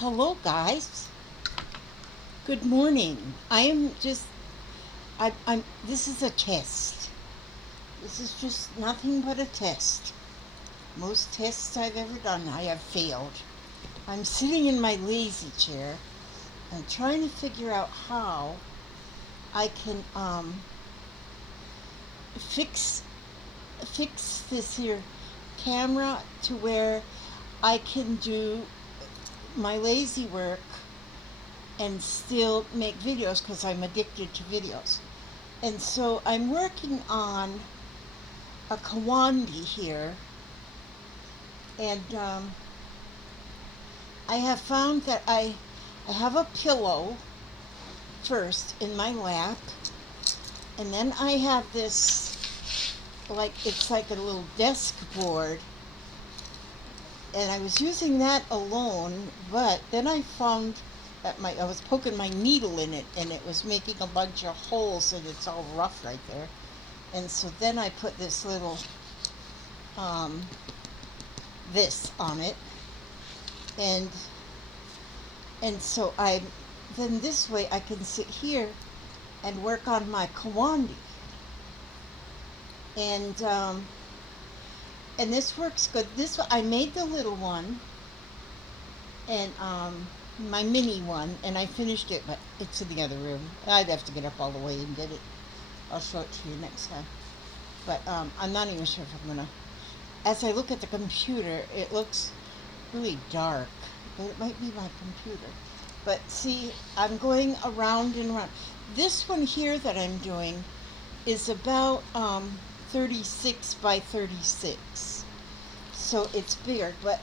Hello, guys. Good morning. I am just, this is a test. This is just nothing but a test. Most tests I've ever done, I have failed. I'm sitting in my lazy chair and trying to figure out how I can, fix, fix this here camera to where I can do my lazy work and still make videos because I'm addicted to videos. And so I'm working on a Kawandi here, and I have found that I have a pillow first in my lap, and then I have this, like, it's like a little desk board, and I was using that alone, but then I found that I was poking my needle in it, and it was making a bunch of holes, and it's all rough right there. And so then I put this little um, this on it, and so then this way I can sit here and work on my Kawandi, and this works good. This I made the little one, and my mini one, and I finished it, but it's in the other room. I'd have to get up all the way and get it. I'll show it to you next time. But I'm not even sure if I'm gonna. As I look at the computer, it looks really dark, but it might be my computer. But see, I'm going around and around. This one here that I'm doing is about 36 by 36. So it's bigger, but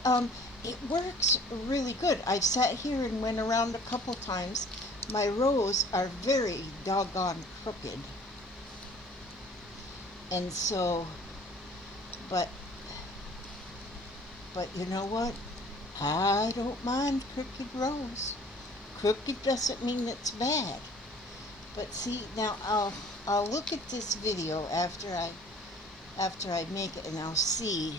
it works really good. I've sat here and went around a couple times. My rows are very doggone crooked. And so, but you know what? I don't mind crooked rows. Crooked doesn't mean it's bad. But see, now I'll look at this video after I make it, and I'll see.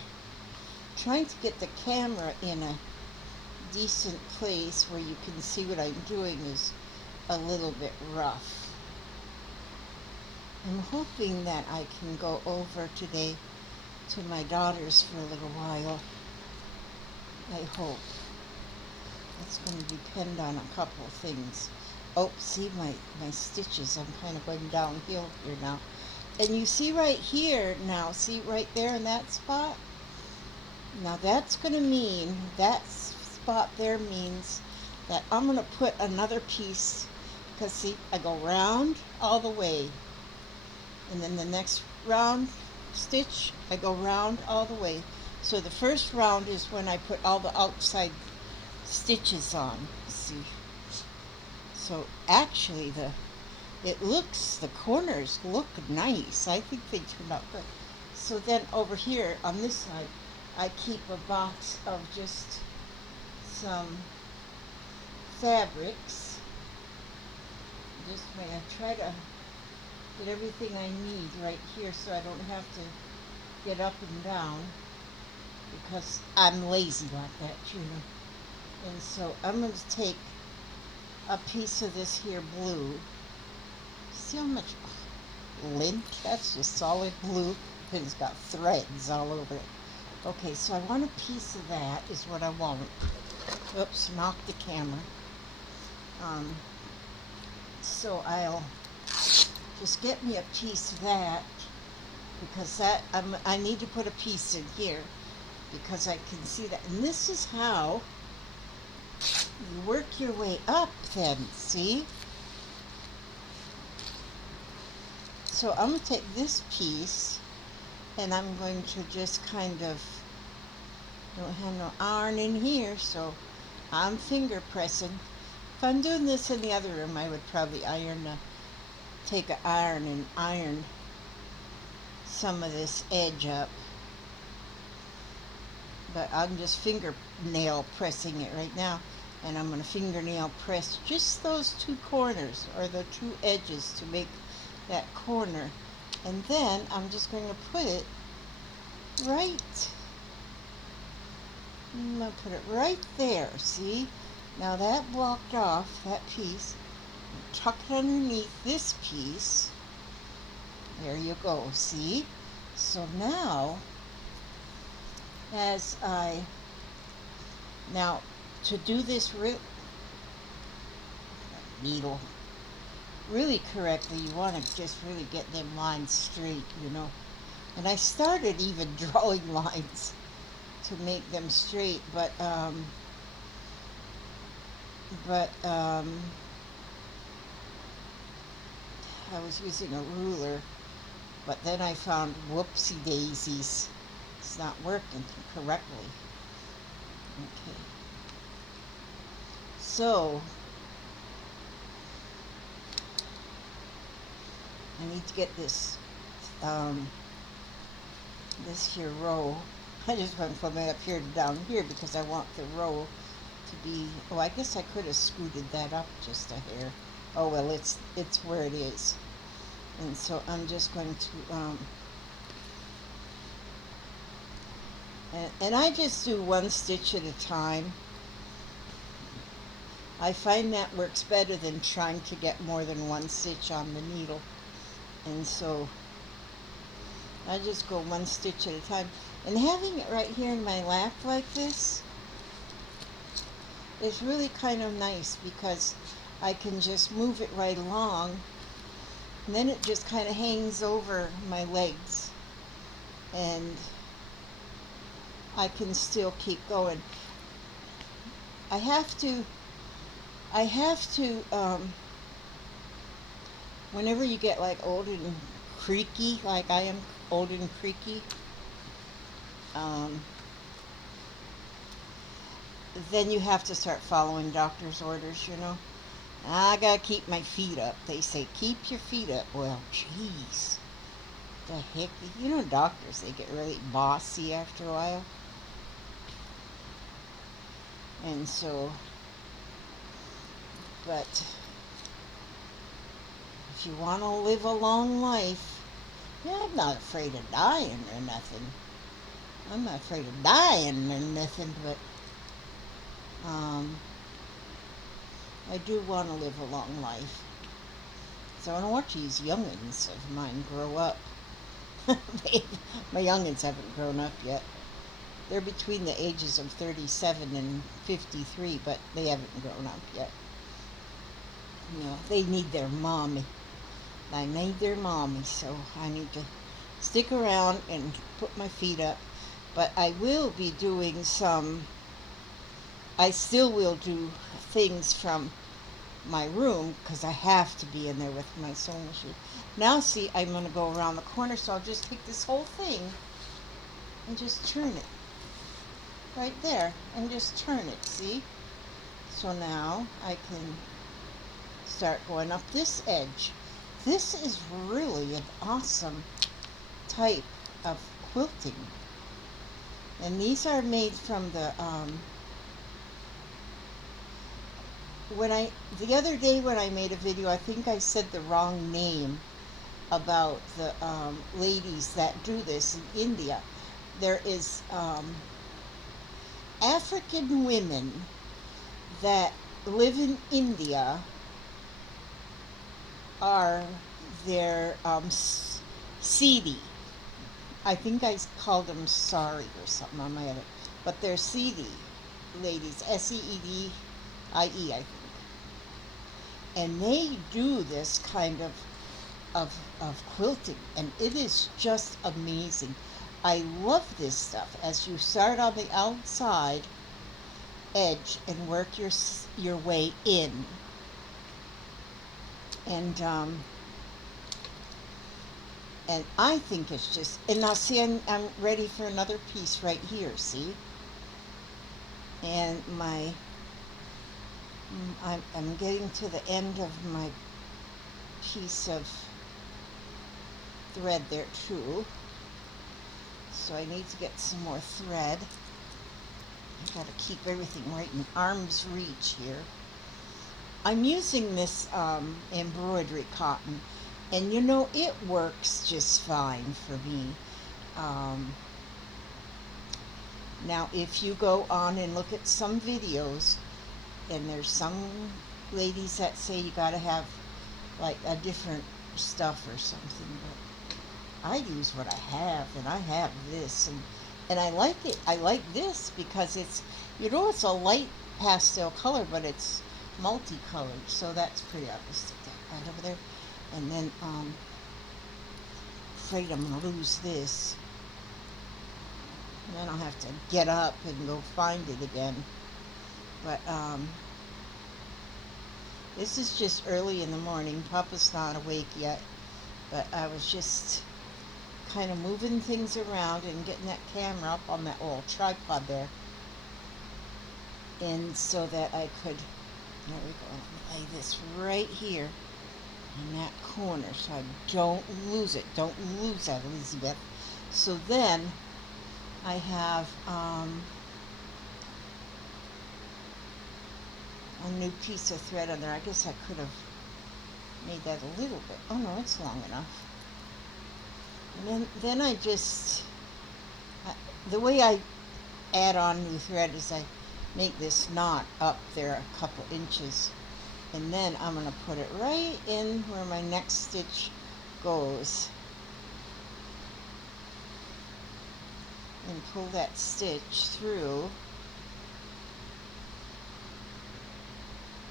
Trying to get the camera in a decent place where you can see what I'm doing is a little bit rough. I'm hoping that I can go over today to my daughter's for a little while. I hope. That's going to depend on a couple of things. Oh, see my stitches. I'm kind of going downhill here now. And you see right here now, see right there in that spot? Now that's going to mean, that spot there means that I'm going to put another piece, because see, I go round all the way. And then the next round stitch, I go round all the way. So the first round is when I put all the outside stitches on. See? So actually the corners look nice. I think they turned out good. So then over here on this side, I keep a box of just some fabrics. Just way I try to get everything I need right here so I don't have to get up and down, because I'm lazy like that, you know. And so I'm going to take a piece of this here blue. See how much lint? That's just solid blue, but it's got threads all over it. Okay, so I want a piece of that is what I want. Oops, knocked the camera. So I'll just get me a piece of that, because I need to put a piece in here because I can see that. And this is how you work your way up then, see? So I'm going to take this piece, and I'm going to just kind of, don't have no iron in here, so I'm finger pressing. If I'm doing this in the other room, I would probably take an iron and iron some of this edge up. But I'm just fingernail pressing it right now, and I'm going to fingernail press just those two corners, or the two edges, to make that corner. And then I'm just going to put it right, I'm going to put it right there, see? Now that blocked off that piece. Tuck it underneath this piece. There you go, see? So now, as I, now to do this needle really correctly, you want to just really get them lines straight, you know. And I started even drawing lines to make them straight, but I was using a ruler, but then I found whoopsie daisies, it's not working correctly. Okay, so I need to get this this here row. I just went from up here to down here because I want the row to be, oh, I guess I could have scooted that up just a hair. Oh well, it's where it is. And so I'm just going to and I just do one stitch at a time. I find that works better than trying to get more than one stitch on the needle. And so I just go one stitch at a time. And having it right here in my lap like this is really kind of nice because I can just move it right along, and then it just kind of hangs over my legs and I can still keep going. I have to whenever you get like old and creaky, like I am old and creaky, then you have to start following doctor's orders, you know. I gotta keep my feet up. They say keep your feet up. Well, jeez, the heck, you know, doctors, they get really bossy after a while. And so, but if you want to live a long life, yeah, I'm not afraid of dying or nothing. I'm not afraid of dying or nothing, but I do want to live a long life. So I don't watch these youngins of mine grow up. My youngins haven't grown up yet. They're between the ages of 37 and 53, but they haven't grown up yet. You know, they need their mommy. I need their mommy, so I need to stick around and put my feet up. But I will be doing I still will do things from my room because I have to be in there with my sewing machine. Now see, I'm going to go around the corner, so I'll just take this whole thing and just turn it right there and just turn it, see? So now I can start going up this edge. This is really an awesome type of quilting. And these are made from the the other day when I made a video, I think I said the wrong name about the ladies that do this in India. There is African women that live in India, are they're seedy. I think I called them sorry or something on my other, but they're seedy ladies, Seedie, I think. And they do this kind of quilting, and it is just amazing. I love this stuff. As you start on the outside edge and work your way in, and I think it's just, and now see, I'm ready for another piece right here, see? And I'm getting to the end of my piece of thread there too. So I need to get some more thread. I gotta keep everything right in arm's reach here. I'm using this embroidery cotton, and you know, it works just fine for me. Now if you go on and look at some videos, and there's some ladies that say you gotta have like a different stuff or something, but I use what I have, and I have this, and I like it. I like this because it's, it's a light pastel color, but it's multicolored, so that's pretty. I'll just stick that right over there, and then afraid I'm gonna lose this, and then I'll have to get up and go find it again. But this is just early in the morning. Papa's not awake yet, but I was just kind of moving things around and getting that camera up on that little tripod there, and so that I could, there we go, lay this right here in that corner so I don't lose it. Don't lose that, Elizabeth. So then I have a new piece of thread on there. I guess I could have made that a little bit. Oh no, it's long enough. And then I just, the way I add on new thread is I make this knot up there a couple inches, and then I'm going to put it right in where my next stitch goes, and pull that stitch through,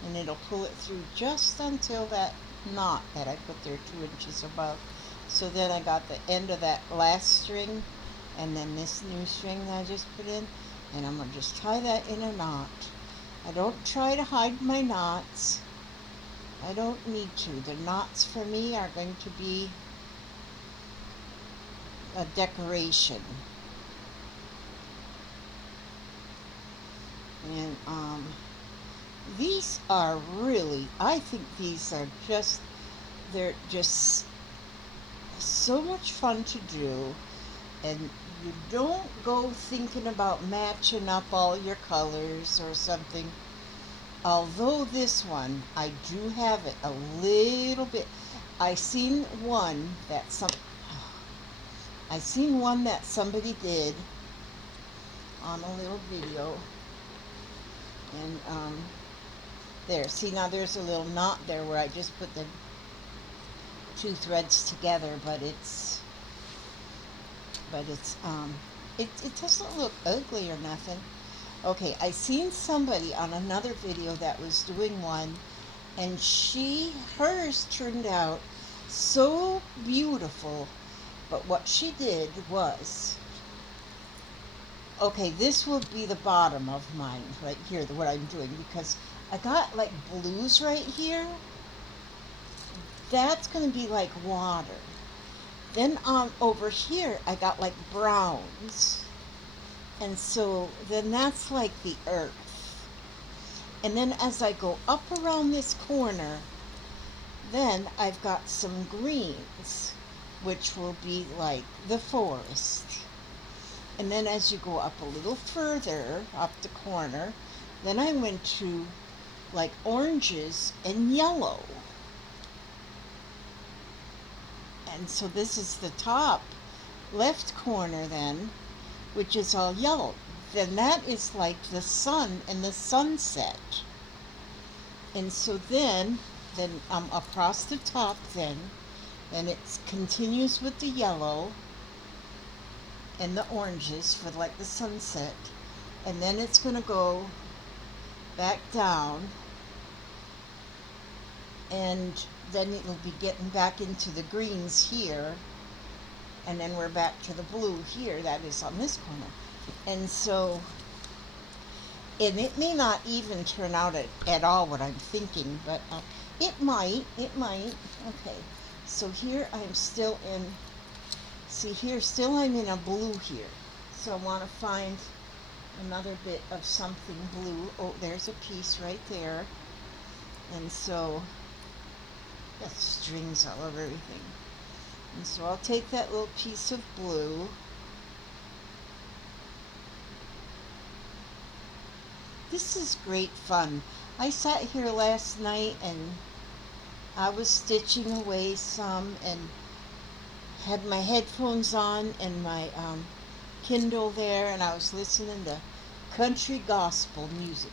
and it'll pull it through just until that knot that I put there 2 inches above. So then I got the end of that last string, and then this new string that I just put in, and I'm going to just tie that in a knot. I don't try to hide my knots. I don't need to. The knots for me are going to be a decoration. And these are really, I think these are just, they're just so much fun to do, and you don't go thinking about matching up all your colors or something. Although this one, I do have it a little bit. I seen one that somebody did on a little video, and there. See, now there's a little knot there where I just put the 2 threads together, but it doesn't look ugly or nothing. Okay, I seen somebody on another video that was doing one, and hers turned out so beautiful, but what she did was, okay, this will be the bottom of mine right here, what I'm doing, because I got like blues right here. That's going to be like water. Then over here I got like browns, and so then that's like the earth. And then as I go up around this corner, then I've got some greens, which will be like the forest. And then as you go up a little further up the corner, then I went to like oranges and yellow. And so this is the top left corner then, which is all yellow. Then that is like the sun and the sunset. And so then across the top then it continues with the yellow and the oranges for like the sunset. And then it's going to go back down, and then it'll be getting back into the greens here, and then we're back to the blue here, that is on this corner. And so, and it may not even turn out at all what I'm thinking, but it might. Okay, so here I'm still in, see here, still I'm in a blue here. So I want to find another bit of something blue. Oh, there's a piece right there. And so, got strings all over everything. And so I'll take that little piece of blue. This is great fun. I sat here last night and I was stitching away some and had my headphones on and my Kindle there, and I was listening to country gospel music.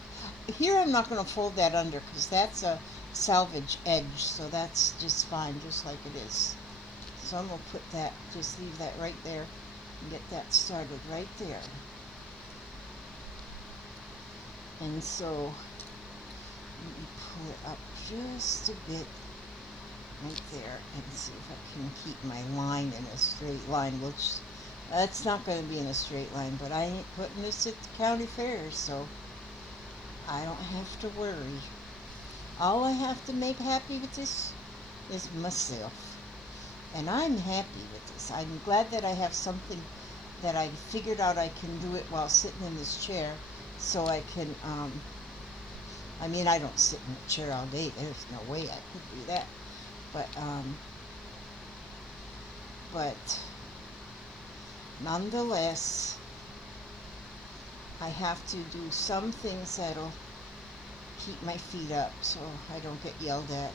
here I'm not going to fold that under because that's a salvage edge, so that's just fine, just like it is. So I'm going to put that, just leave that right there and get that started right there. And so let me pull it up just a bit right there and see if I can keep my line in a straight line, which that's not going to be in a straight line, but I ain't putting this at the county fair, so I don't have to worry. All I have to make happy with this is myself. And I'm happy with this. I'm glad that I have something that I figured out I can do it while sitting in this chair, so I can, I mean, I don't sit in a chair all day. There's no way I could do that. But nonetheless, I have to do some things that'll keep my feet up so I don't get yelled at.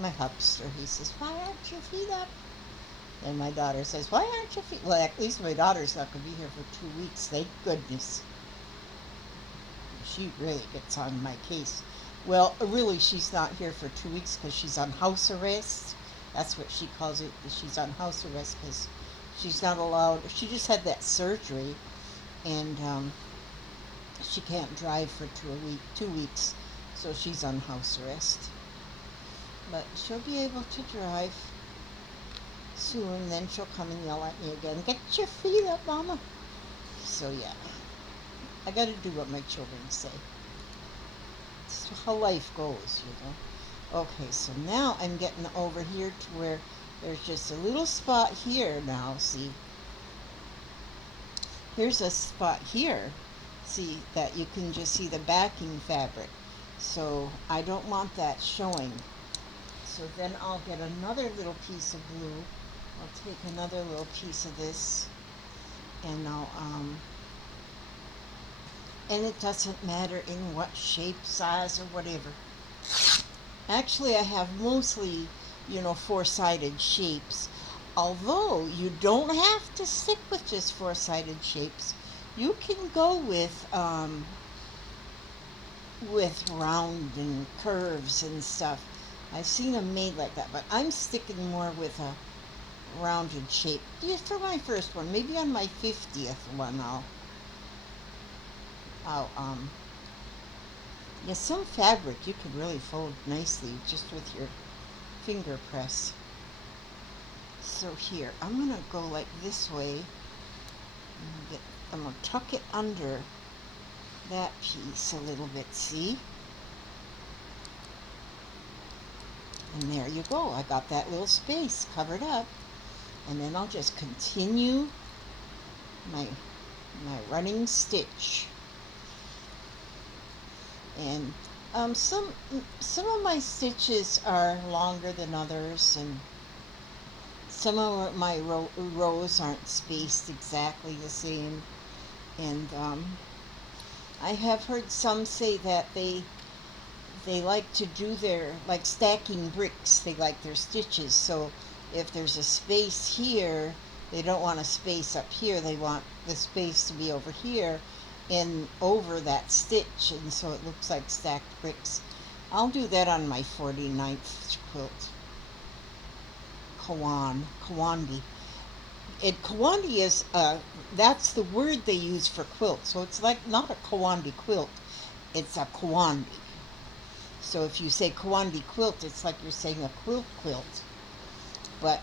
My hubster, he says, "Why aren't your feet up?" And my daughter says, "Why aren't your feet?" Well, at least my daughter's not going to be here for 2 weeks, thank goodness. She really gets on my case. Well, really, she's not here for 2 weeks because she's on house arrest. That's what she calls it. She's on house arrest because she's not allowed. She just had that surgery, and she can't drive for 2 weeks, so she's on house arrest. But she'll be able to drive soon. Then she'll come and yell at me again. "Get your feet up, Mama." So yeah, I got to do what my children say. It's how life goes, you know. Okay, so now I'm getting over here to where there's just a little spot here now. See, here's a spot here. See that you can just see the backing fabric. So I don't want that showing. So then I'll get another little piece of blue. I'll take another little piece of this, and and it doesn't matter in what shape, size, or whatever. Actually, I have mostly, four-sided shapes. Although you don't have to stick with just four-sided shapes. You can go with round and curves and stuff. I've seen them made like that, but I'm sticking more with a rounded shape. Just for my first one, maybe on my 50th one, yeah, some fabric you could really fold nicely just with your finger press. So here, I'm gonna go like this way. I'm gonna tuck it under that piece a little bit, see? And there you go. I got that little space covered up. And then I'll just continue my running stitch. And some of my stitches are longer than others, and some of my rows aren't spaced exactly the same. And I have heard some say that they like to do their, like stacking bricks, they like their stitches. So if there's a space here, they don't want a space up here. They want the space to be over here and over that stitch, and so it looks like stacked bricks. I'll do that on my 49th quilt. Kawandi. And Kawandi is, that's the word they use for quilt. So it's like not a Kawandi quilt, it's a Kawandi. So if you say Kawandi quilt, it's like you're saying a quilt. But,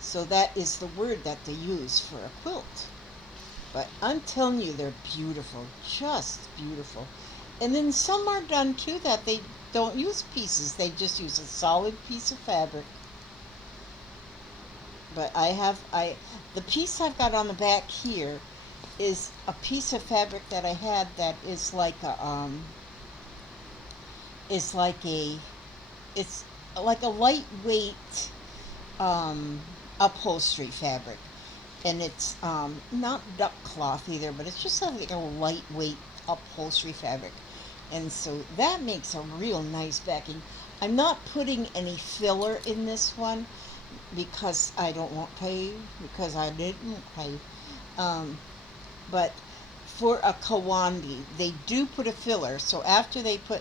so that is the word that they use for a quilt. But I'm telling you, they're beautiful, just beautiful. And then some are done too that they don't use pieces. They just use a solid piece of fabric. But the piece I've got on the back here is a piece of fabric that I had that is like it's like a lightweight upholstery fabric. And it's not duck cloth either, but it's just like a lightweight upholstery fabric. And so that makes a real nice backing. I'm not putting any filler in this one because I don't want to, because I didn't pay. But for a Kawandi, they do put a filler. So after they put,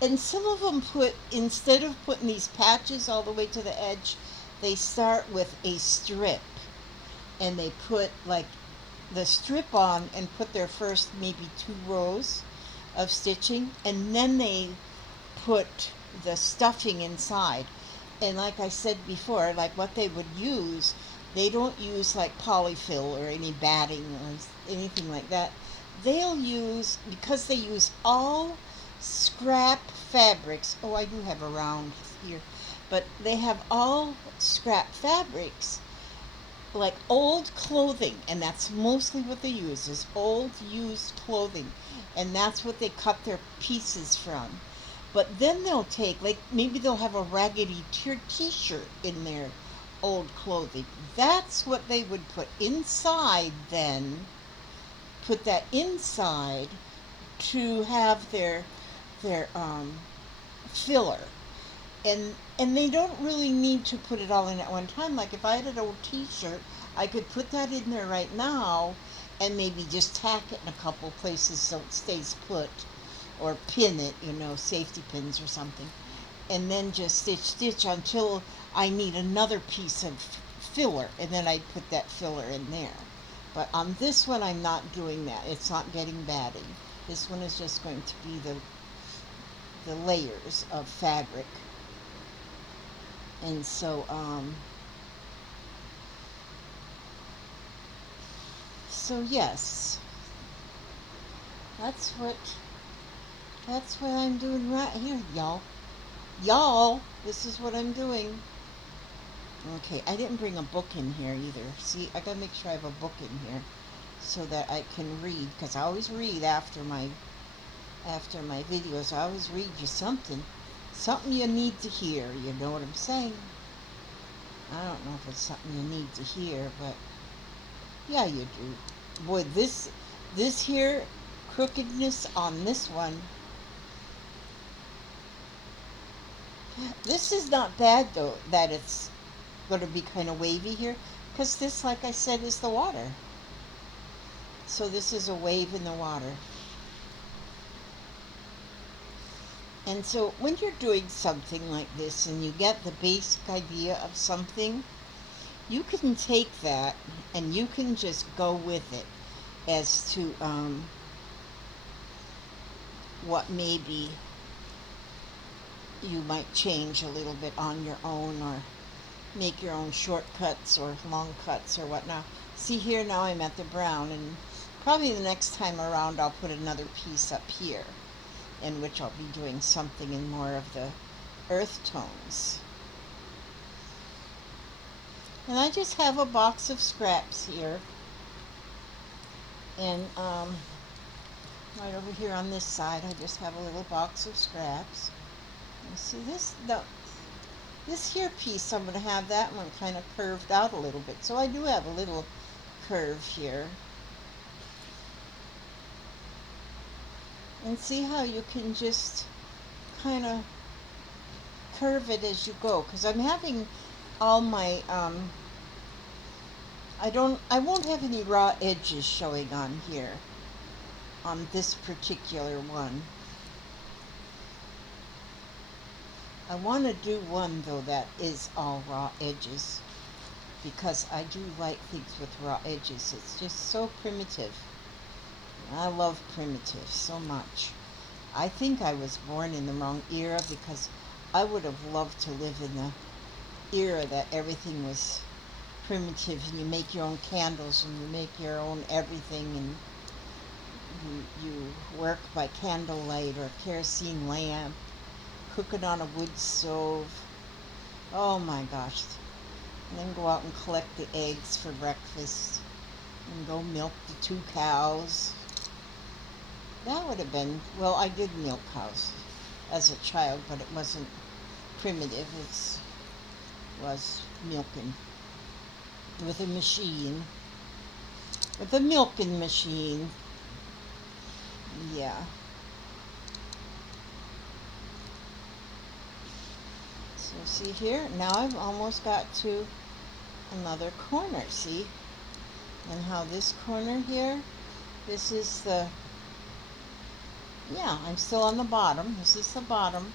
and some of them put, instead of putting these patches all the way to the edge, they start with a strip, and they put like the strip on and put their first maybe 2 rows of stitching, and then they put the stuffing inside. And like I said before, like what they would use, they don't use like polyfill or any batting or anything like that. They'll use, because they use all scrap fabrics. Oh, I do have a round here, but they have all scrap fabrics, like old clothing, and that's mostly what they use, is old used clothing, and that's what they cut their pieces from. But then they'll take, like, maybe they'll have a raggedy t-shirt in their old clothing. That's what they would put inside, then put that inside to have their filler. And they don't really need to put it all in at one time. Like if I had an old t-shirt, I could put that in there right now and maybe just tack it in a couple places so it stays put, or pin it, safety pins or something, and then just stitch until I need another piece of filler, and then I'd put that filler in there. But on this one, I'm not doing that. It's not getting batting. This one is just going to be the layers of fabric. And so, yes, that's what I'm doing right here, y'all. This is what I'm doing. Okay, I didn't bring a book in here either. See, I gotta make sure I have a book in here so that I can read, because I always read after my videos. I always read you something you need to hear, you know what I'm saying? I don't know if it's something you need to hear, but yeah, you do. Boy, this here crookedness on this one, this is not bad though, that it's going to be kind of wavy here, because this, like I said, is the water. So this is a wave in the water. And so when you're doing something like this and you get the basic idea of something, you can take that and you can just go with it as to what maybe you might change a little bit on your own, or make your own shortcuts or long cuts or whatnot. See here, now I'm at the brown, and probably the next time around I'll put another piece up here, in which I'll be doing something in more of the earth tones. And I just have a box of scraps here, and right over here on this side I just have a little box of scraps. And see this here piece, I'm going to have that one kind of curved out a little bit, so I do have a little curve here. And see how you can just kind of curve it as you go, because I'm having all my I won't have any raw edges showing on here on this particular one. I want to do one though that is all raw edges, because I do like things with raw edges. It's just so primitive. I love primitive so much. I think I was born in the wrong era, because I would have loved to live in the era that everything was primitive, and you make your own candles and you make your own everything, and you work by candlelight or kerosene lamp, cook it on a wood stove. Oh my gosh. And then go out and collect the eggs for breakfast and go milk the 2 cows. That would have been, well, I did milk cows as a child, but it wasn't primitive. It was milking with a machine, with a milking machine. Yeah. So see here, now I've almost got to another corner, see? And how this corner here This is the, yeah, I'm still on the bottom. This is the bottom.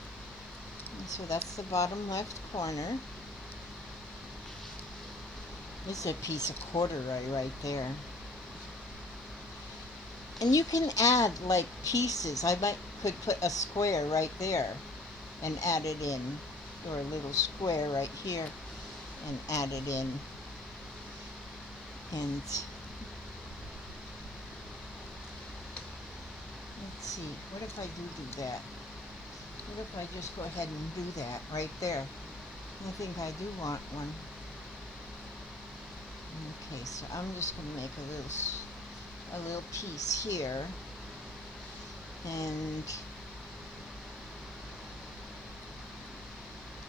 And so that's the bottom left corner. This is a piece of corduroy right there. And you can add like pieces. Could put a square right there and add it in, or a little square right here and add it in. And let's see, what if I do that? What if I just go ahead and do that right there? I think I do want one. Okay, so I'm just going to make a little piece here, and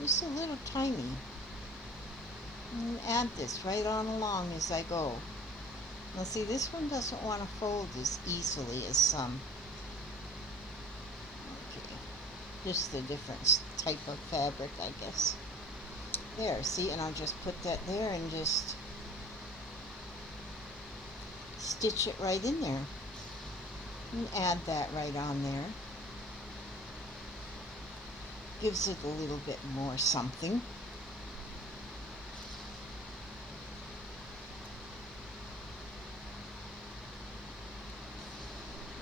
just a little tiny. And add this right on along as I go. Now see, this one doesn't want to fold as easily as some. Okay, just the different type of fabric, I guess. There, see, and I'll just put that there and just stitch it right in there. And add that right on there. Gives it a little bit more something.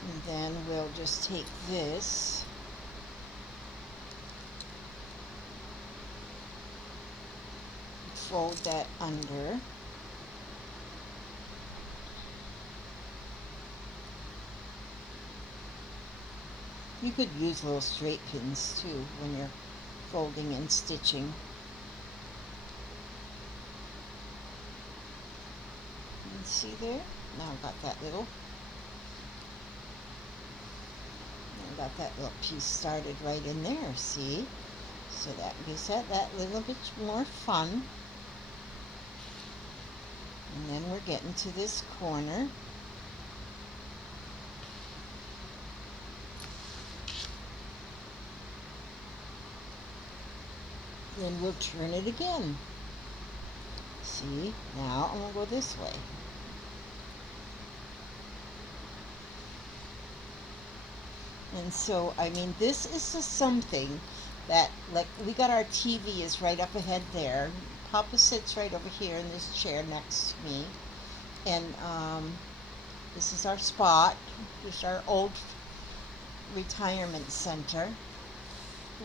And then we'll just take this fold that under. You could use little straight pins too when you're folding and stitching. And see there? Now I've got that little piece started right in there, see? So that gives that little bit more fun. And then we're getting to this corner. Then we'll turn it again. See, now I'm going to go this way. And so, I mean, this is just something that, like, we got our TV is right up ahead there. Papa sits right over here in this chair next to me. And this is our spot. This is our old retirement center.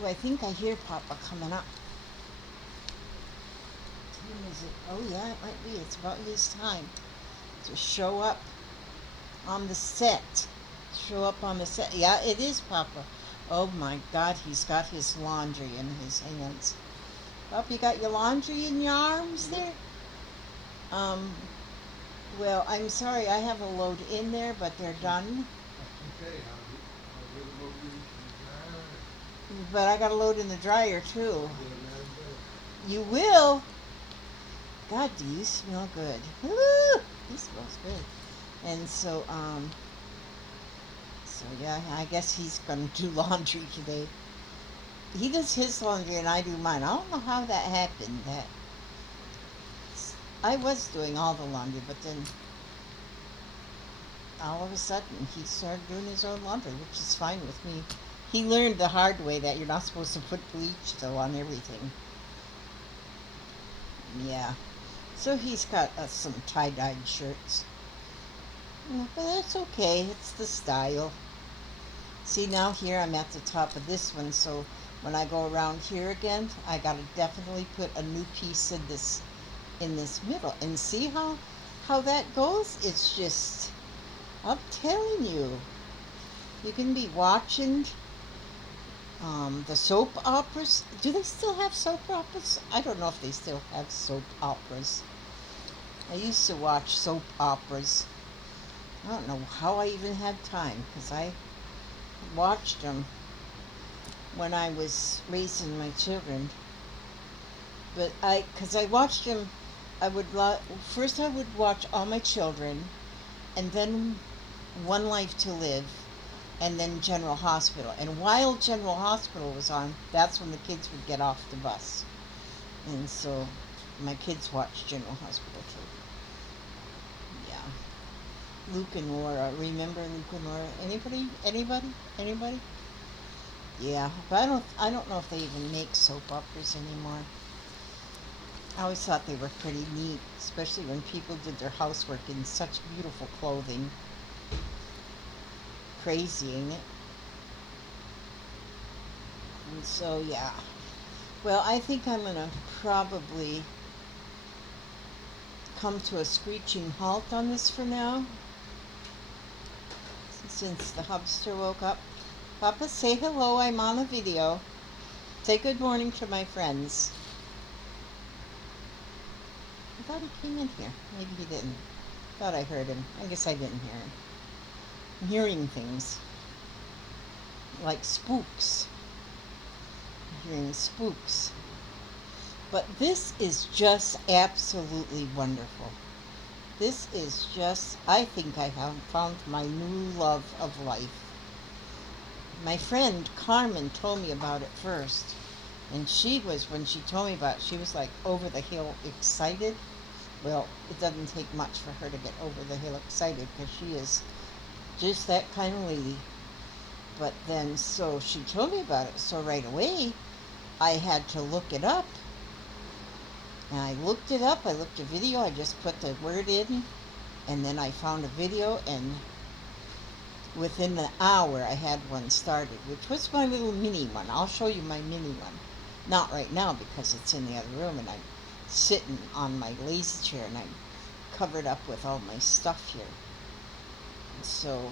Oh, I think I hear Papa coming up. Is it? Oh yeah, it might be. It's about his time to show up on the set. Show up on the set. Yeah, it is Papa. Oh my God, he's got his laundry in his hands. Oh, you got your laundry in your arms there? Well, I'm sorry, I have a load in there, but they're done. Okay, I'll get a load in the dryer. But I got a load in the dryer too. I'll get a man You will? God, do you smell good? Woo! He smells good. And so, yeah, I guess he's gonna do laundry today. He does his laundry and I do mine. I don't know how that happened. That I was doing all the laundry, but then all of a sudden he started doing his own laundry, which is fine with me. He learned the hard way that you're not supposed to put bleach though on everything. Yeah. So he's got some tie-dyed shirts. Yeah, but that's okay. It's the style. See, now here I'm at the top of this one, so when I go around here again, I gotta definitely put a new piece in this middle. And see how that goes? It's just, I'm telling you, you can be watching the soap operas. Do they still have soap operas? I don't know if they still have soap operas. I used to watch soap operas. I don't know how I even had time, because I watched them when I was raising my children. But because I watched them, first I would watch All My Children, and then One Life to Live, and then General Hospital. And while General Hospital was on, that's when the kids would get off the bus. And so my kids watched General Hospital too. Yeah. Luke and Laura. Remember Luke and Laura? Anybody? Anybody? Anybody? Yeah, but I don't know if they even make soap operas anymore. I always thought they were pretty neat, especially when people did their housework in such beautiful clothing. Crazy, ain't it? And so, yeah. Well, I think I'm gonna probably come to a screeching halt on this for now, since the hubster woke up. Papa, say hello. I'm on a video. Say good morning to my friends. I thought he came in here. Maybe he didn't. Thought I heard him. I guess I didn't hear him. I'm hearing things like spooks. I'm hearing spooks. But this is just absolutely wonderful. This is just, I think I have found my new love of life. My friend Carmen told me about it first. And when she told me about it, she was like over the hill excited. Well, it doesn't take much for her to get over the hill excited because she is just that kind of lady. But then, so she told me about it. So right away, I had to look it up. And I looked it up. I looked a video. I just put the word in. And then I found a video. And within an hour, I had one started, which was my little mini one. I'll show you my mini one. Not right now because it's in the other room. And I'm sitting on my lazy chair. And I'm covered up with all my stuff here. So...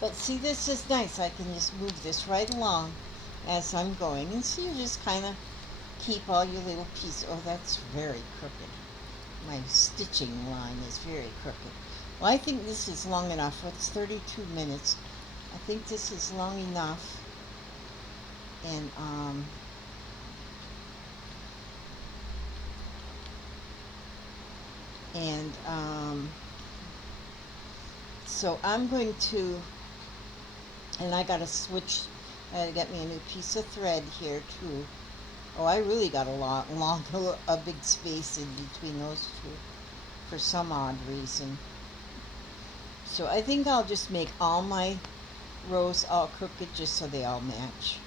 But see, this is nice. I can just move this right along as I'm going. And so you just kind of keep all your little pieces. Oh, that's very crooked. My stitching line is very crooked. Well, I think this is long enough. It's 32 minutes. I think this is long enough. And so I'm going to, and I got to switch, I got to get me a new piece of thread here too. Oh, I really got a big space in between those two for some odd reason. So I think I'll just make all my rows all crooked just so they all match.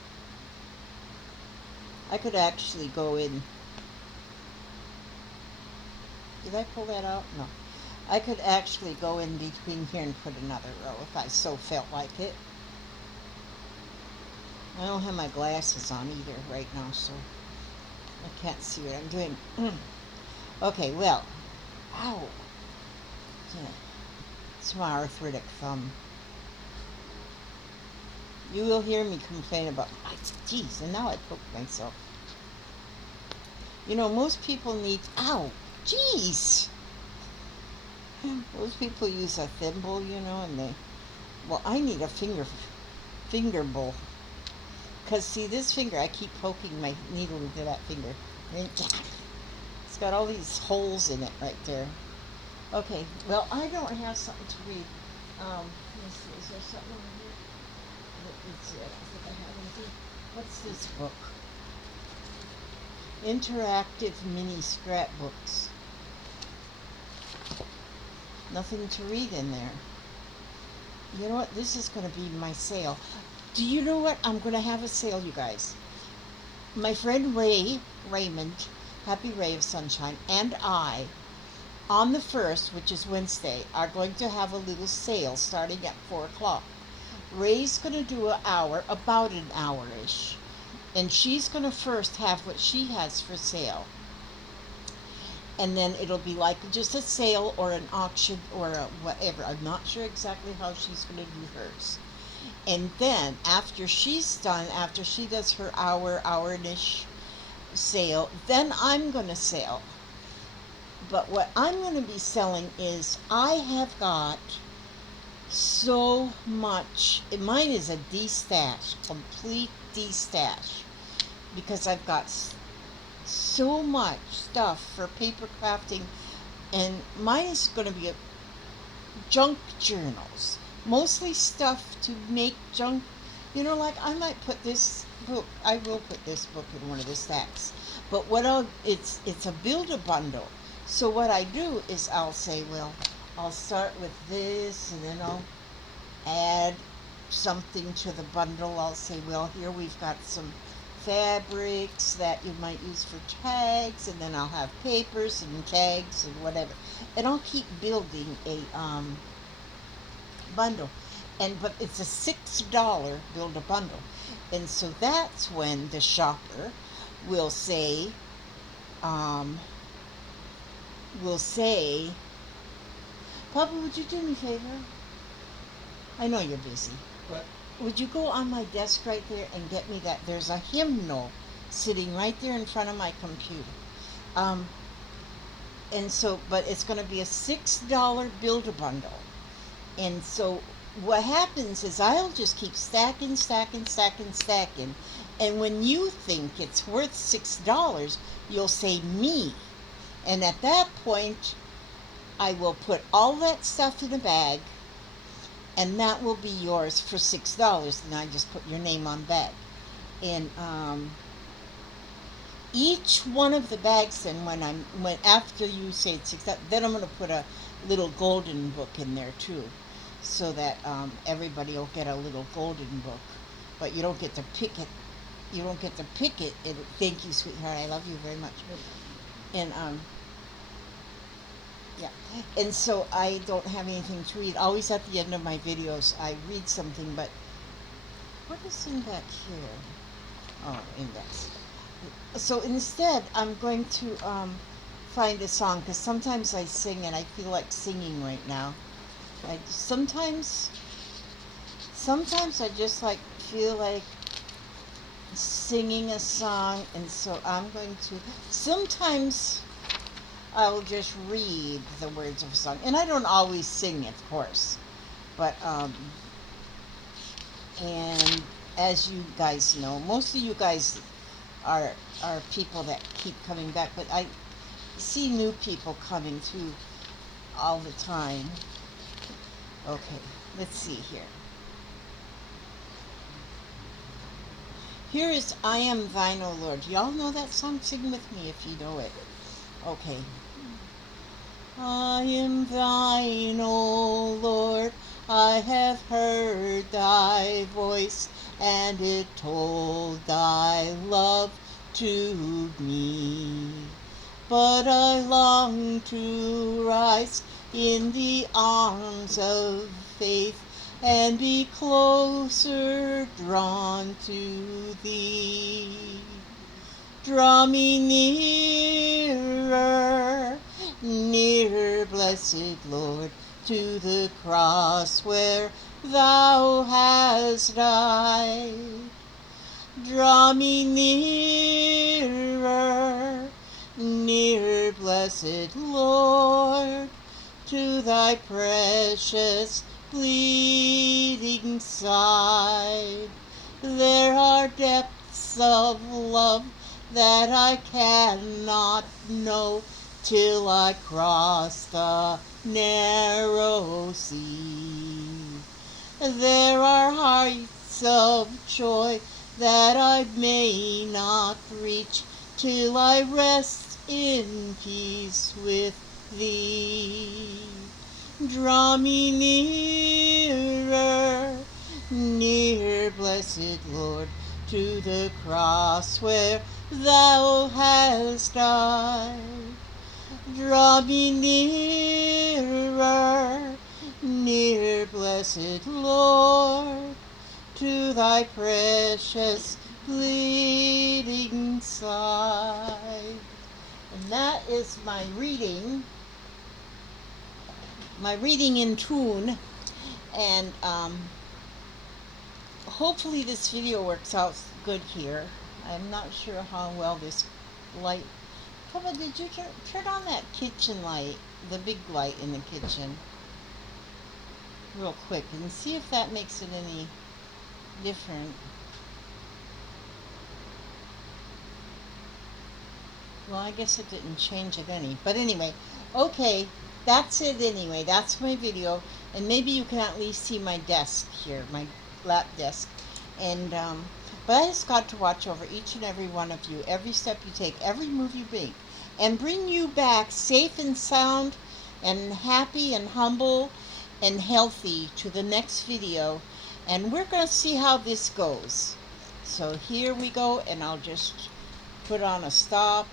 I could actually go in. Did I pull that out? No. I could actually go in between here and put another row if I so felt like it. I don't have my glasses on either right now, so I can't see what I'm doing. Okay, well, ow. Yeah. It's my arthritic thumb. You will hear me complain about, geez, and now I poked myself. You know, most people need, ow, geez. Most people use a thimble, you know, and well, I need a finger bowl. Because, see, this finger, I keep poking my needle into that finger. And it's got all these holes in it right there. Okay, well, I don't have something to read. Let's see, is there something over here? Let's see, I don't think I have anything. What's this book? Interactive mini scrapbooks. Nothing to read in there. You know what? This is going to be my sale. Do you know what? I'm going to have a sale, you guys. My friend Raymond, Happy Ray of Sunshine, and I, on the 1st, which is Wednesday, are going to have a little sale starting at 4 o'clock. Ray's going to do an hour, about an hour-ish. And she's going to first have what she has for sale. And then it'll be like just a sale or an auction or a whatever. I'm not sure exactly how she's going to do hers. And then after she's done, after she does her hour-ish sale, then I'm going to sell. But what I'm going to be selling is I have got so much. Mine is a de-stash, complete de-stash, because I've got so much stuff for paper crafting, and mine is going to be junk journals, mostly stuff to make junk. You know, like I might put this book. I will put this book in one of the stacks. But it's a build-a bundle. So what I do is I'll say, well, I'll start with this and then I'll add something to the bundle. I'll say, well, here we've got some fabrics that you might use for tags, and then I'll have papers and tags and whatever. And I'll keep building a bundle. But it's a $6 build a bundle. And so that's when the shopper will say, um, will say, Papa, would you do me a favor? I know you're busy. But Would you go on my desk right there and get me that? There's a hymnal sitting right there in front of my computer. Um, and so, but it's going to be a $6 build a bundle. And so what happens is I'll just keep stacking, stacking, stacking, stacking. And when you think it's worth $6, you'll say me. And at that point, I will put all that stuff in a bag, and that will be yours for $6. And I just put your name on the bag. And each one of the bags, then when after you say it's $6, then I'm going to put a little golden book in there too, so that everybody will get a little golden book. But you don't get to pick it. You don't get to pick it. Thank you, sweetheart. I love you very much. And yeah. And so I don't have anything to read. Always at the end of my videos, I read something. But what is in back here? Oh, index. So instead, I'm going to find a song, because sometimes I sing and I feel like singing right now. Sometimes I just feel like singing a song, and so I'm going to. Sometimes I'll just read the words of a song, and I don't always sing, of course, but and as you guys know, most of you guys are people that keep coming back, but I see new people coming through all the time. Okay, let's see here. Here is I Am Thine, O Lord. Y'all know that song? Sing with me if you know it. Okay. I am thine, O Lord. I have heard thy voice, and it told thy love to me. But I long to rise in the arms of faith and be closer drawn to thee. Draw me nearer, nearer, blessed Lord, to the cross where thou hast died. Draw me nearer, nearer, blessed Lord, to thy precious bleeding side. There are depths of love that I cannot know till I cross the narrow sea. There are heights of joy that I may not reach till I rest in peace with thee. Draw me nearer, near, blessed Lord, to the cross where thou hast died. Draw me nearer, near, blessed Lord, to thy precious bleeding side. And that is my reading in tune. And hopefully this video works out good here. I'm not sure how well this light. Papa, did you turn on that kitchen light, the big light in the kitchen, real quick, and see if that makes it any different. Well, I guess it didn't change it any. But anyway, okay, that's it anyway. That's my video. And maybe you can at least see my desk here, my lap desk. And, but I just got to watch over each and every one of you, every step you take, every move you make. and bring you back safe and sound and happy and humble and healthy to the next video. And we're going to see how this goes. So here we go, and I'll just put on a stop.